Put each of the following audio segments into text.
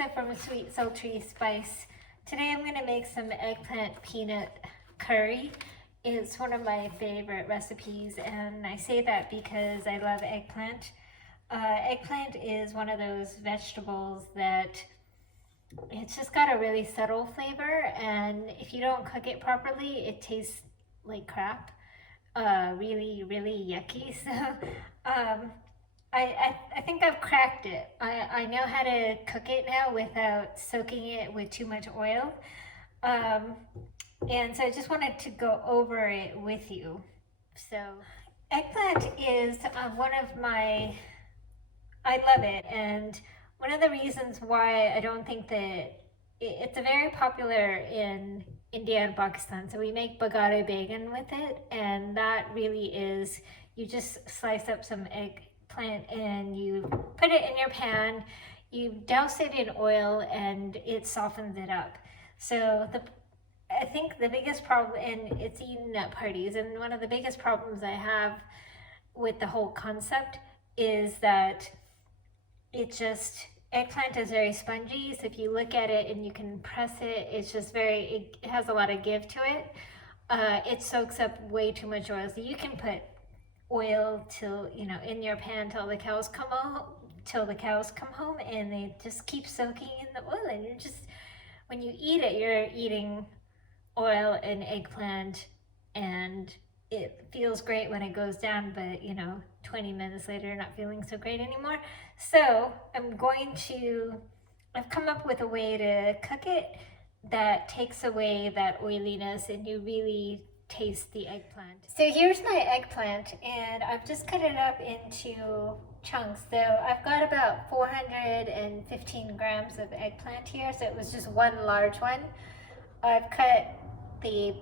Lisa from Sweet Sultry Spice. Today I'm going to make some eggplant peanut curry. It's one of my favorite recipes, and I say that because I love eggplant. Eggplant is one of those vegetables that it's just got a really subtle flavor, and if you don't cook it properly, it tastes like crap. Really, really yucky. So I think I've cracked it. I know how to cook it now without soaking it with too much oil. And so I just wanted to go over it with you. So eggplant is one of my, I love it. And one of the reasons why I don't think that it's a very popular in India and Pakistan. So we make bagare baigan with it. And that really is, you just slice up some eggplant and you put it in your pan, you douse it in oil, and it softens it up. So I think the biggest problem, and it's eaten at parties, and one of the biggest problems I have with the whole concept is that eggplant is very spongy, so if you look at it and you can press it, it's just it has a lot of give to it. It soaks up way too much oil, so you can put oil in your pan till the cows come home, and they just keep soaking in the oil, and when you eat it, you're eating oil and eggplant, and it feels great when it goes down, but 20 minutes later you're not feeling so great anymore. So I've come up with a way to cook it that takes away that oiliness and you really taste the eggplant. So here's my eggplant, and I've just cut it up into chunks. So I've got about 415 grams of eggplant here, so it was just one large one. I've cut the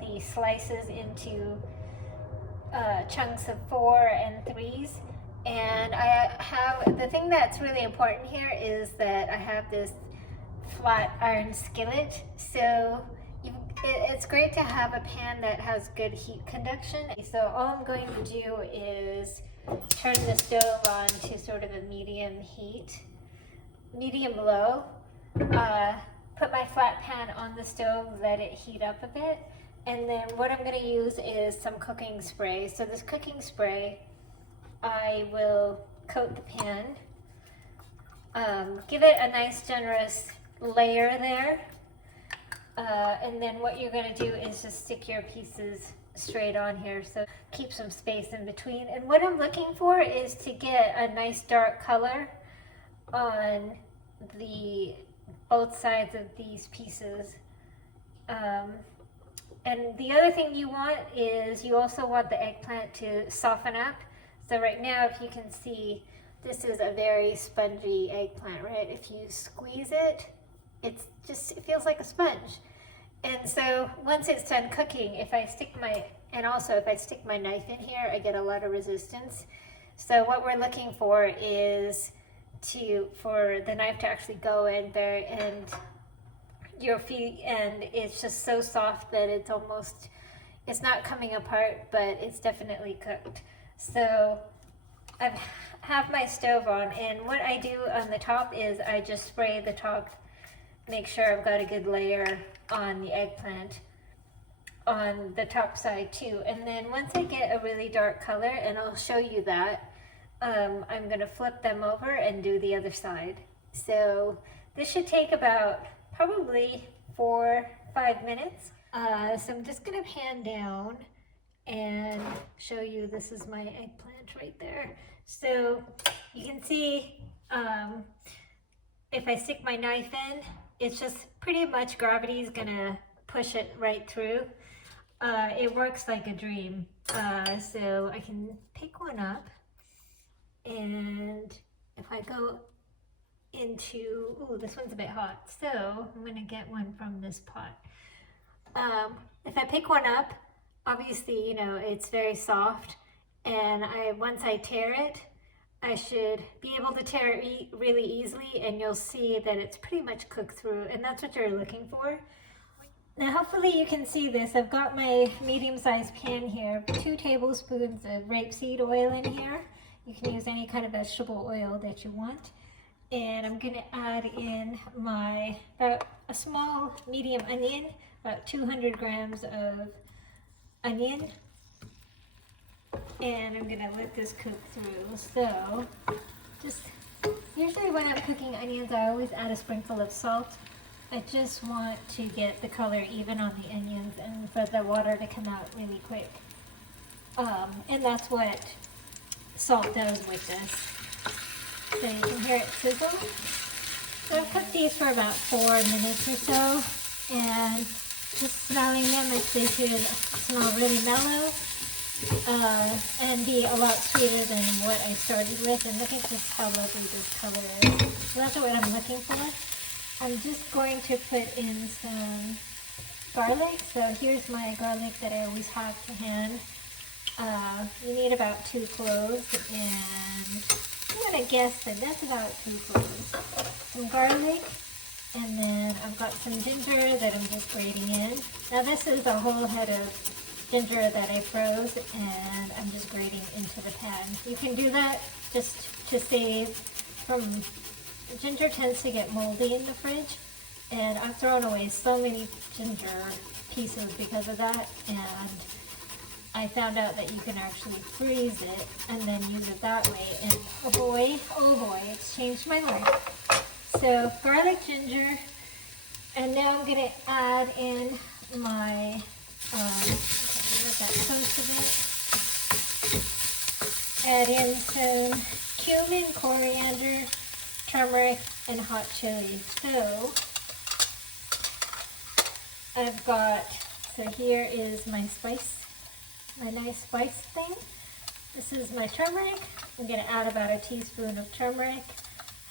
the slices into chunks of 4 and 3s. And the thing that's really important here is that I have this flat iron skillet. So it's great to have a pan that has good heat conduction. So all I'm going to do is turn the stove on to sort of a medium low. Put my flat pan on the stove, let it heat up a bit, and then what I'm going to use is some cooking spray. So this cooking spray, I will coat the pan, give it a nice generous layer there, and then what you're going to do is just stick your pieces straight on here, so keep some space in between. And what I'm looking for is to get a nice dark color on both sides of these pieces. And the other thing you want is you also want the eggplant to soften up. So right now, if you can see, this is a very spongy eggplant, right? If you squeeze it, it feels like a sponge. And so once it's done cooking, if I stick my knife in here, I get a lot of resistance. So what we're looking for is for the knife to actually go in there and it's just so soft that it's not coming apart, but it's definitely cooked. So I have my stove on, and what I do on the top is I just spray the top, make sure I've got a good layer on the eggplant on the top side too. And then once I get a really dark color, and I'll show you that, I'm going to flip them over and do the other side. So this should take about probably 4-5 minutes. So I'm just going to pan down and show you, this is my eggplant right there. So you can see if I stick my knife in, it's just pretty much gravity is going to push it right through. It works like a dream. So I can pick one up. And if I go into, this one's a bit hot, so I'm going to get one from this pot. If I pick one up, obviously, it's very soft, and once I tear it, I should be able to tear it really easily, and you'll see that it's pretty much cooked through, and that's what you're looking for. Now hopefully you can see this. I've got my medium-sized pan here, 2 tablespoons of rapeseed oil in here. You can use any kind of vegetable oil that you want. And I'm gonna add in about a small medium onion, about 200 grams of onion. And I'm gonna let this cook through. So usually when I'm cooking onions, I always add a sprinkle of salt. I just want to get the color even on the onions and for the water to come out really quick. And that's what salt does with this. So you can hear it sizzle. So I've cooked these for about 4 minutes or so, and just smelling them, they should smell really mellow and be a lot sweeter than what I started with. And look at just how lovely this color is. So that's what I'm looking for. I'm just going to put in some garlic. So here's my garlic that I always have to hand. You need about 2 cloves, and I'm going to guess that that's about 2 cloves. Some garlic, and then I've got some ginger that I'm just grating in. Now this is a whole head of ginger that I froze, and I'm just grating into the pan. You can do that just to save from, ginger tends to get moldy in the fridge, and I've thrown away so many ginger pieces because of that, and I found out that you can actually freeze it and then use it that way, and oh boy, it's changed my life. So garlic, ginger, and now I'm going to add in my, let that toast a bit. Add in some cumin, coriander, turmeric, and hot chili. So I've got, so here is my spice. My nice spice thing. This is my turmeric. I'm going to add about a teaspoon of turmeric,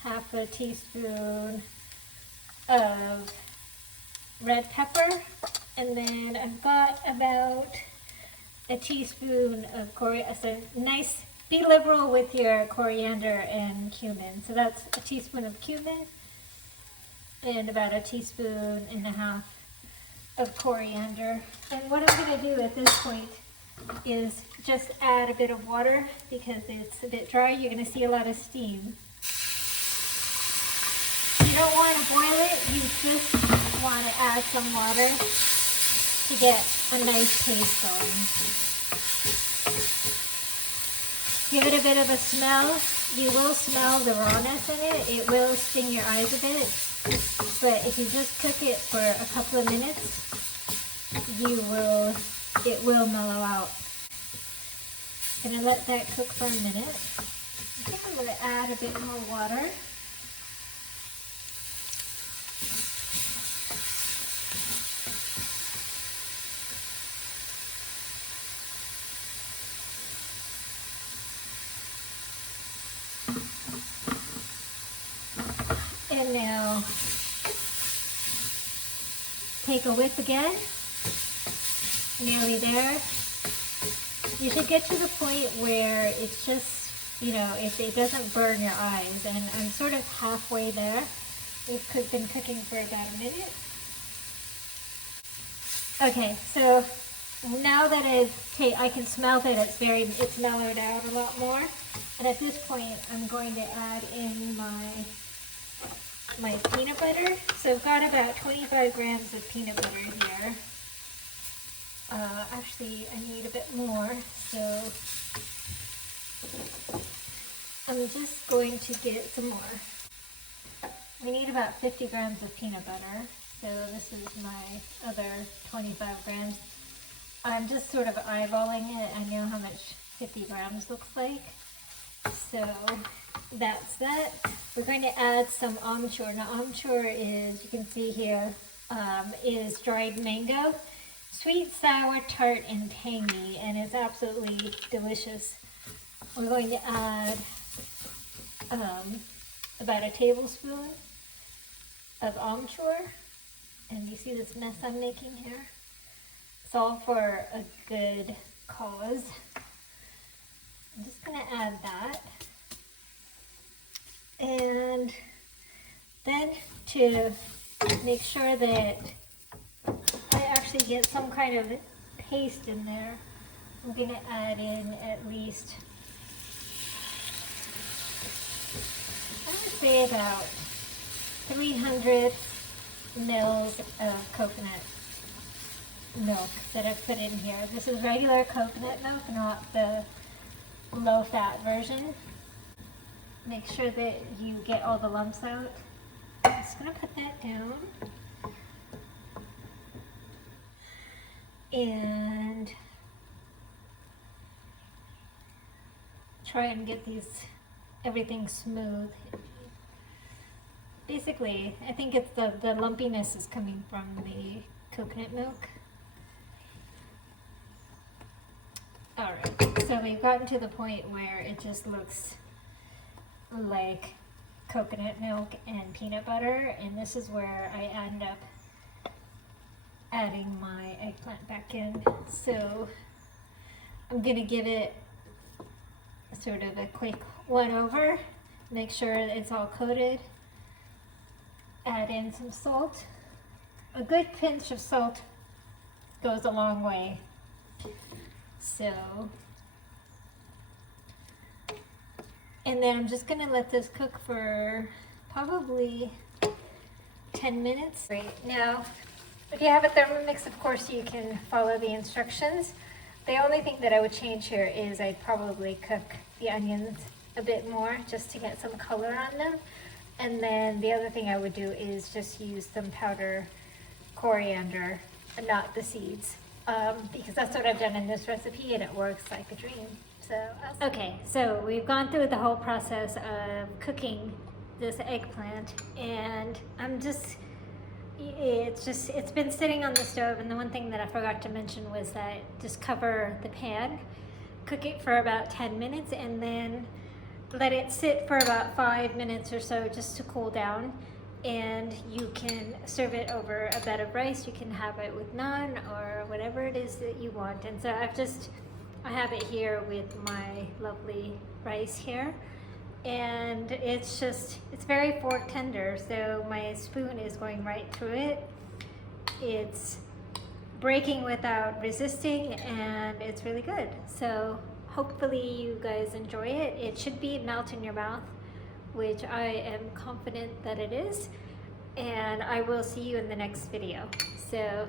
half a teaspoon of red pepper, and then I've got about a teaspoon of coriander. So nice, be liberal with your coriander and cumin. So that's a teaspoon of cumin and about a teaspoon and a half of coriander. And what I'm going to do at this point is just add a bit of water because it's a bit dry. You're going to see a lot of steam. You don't want to boil it, you just want to add some water to get a nice paste going. Give it a bit of a smell. You will smell the rawness in it. It will sting your eyes a bit, but if you just cook it for a couple of minutes, it will mellow out. I'm going to let that cook for a minute. I think I'm going to add a bit more water. And now take a whip again. Nearly there. You should get to the point where it's just, it doesn't burn your eyes. And I'm sort of halfway there. We've been cooking for about a minute. Okay, so now that I can smell that it's mellowed out a lot more. And at this point, I'm going to add in my peanut butter. So I've got about 25 grams of peanut butter here. Actually, I need a bit more, so I'm just going to get some more. We need about 50 grams of peanut butter, so this is my other 25 grams. I'm just sort of eyeballing it. I know how much 50 grams looks like, so that's that. We're going to add some amchur. Now amchur is, you can see here, is dried mango. Sweet, sour, tart, and tangy, and it's absolutely delicious. We're going to add about a tablespoon of amchur, and you see this mess I'm making here? It's all for a good cause. I'm just going to add that. And then to make sure that to get some kind of paste in there, I'm going to add in at least, I would say about 300 mils of coconut milk that I've put in here. This is regular coconut milk, not the low-fat version. Make sure that you get all the lumps out. I'm just going to put that down. And try and get everything smooth. Basically, I think it's the lumpiness is coming from the coconut milk. Alright, so we've gotten to the point where it just looks like coconut milk and peanut butter, and this is where I end up adding my eggplant back in. So I'm gonna give it sort of a quick one over, make sure it's all coated, add in some salt. A good pinch of salt goes a long way. So, and then I'm just gonna let this cook for probably 10 minutes. Right, now if you have a Thermomix, of course you can follow the instructions. The only thing that I would change here is I'd probably cook the onions a bit more just to get some color on them. And then the other thing I would do is just use some powder coriander, not the seeds, because that's what I've done in this recipe and it works like a dream. So, okay, so we've gone through the whole process of cooking this eggplant, and it's been sitting on the stove, and the one thing that I forgot to mention was that just cover the pan, cook it for about 10 minutes, and then let it sit for about 5 minutes or so just to cool down, and you can serve it over a bed of rice. You can have it with naan or whatever it is that you want. And so I have it here with my lovely rice here, and it's very fork tender, so my spoon is going right through it. It's breaking without resisting, and it's really good. So hopefully you guys enjoy it. It should be melt in your mouth, which I am confident that it is, and I will see you in the next video. So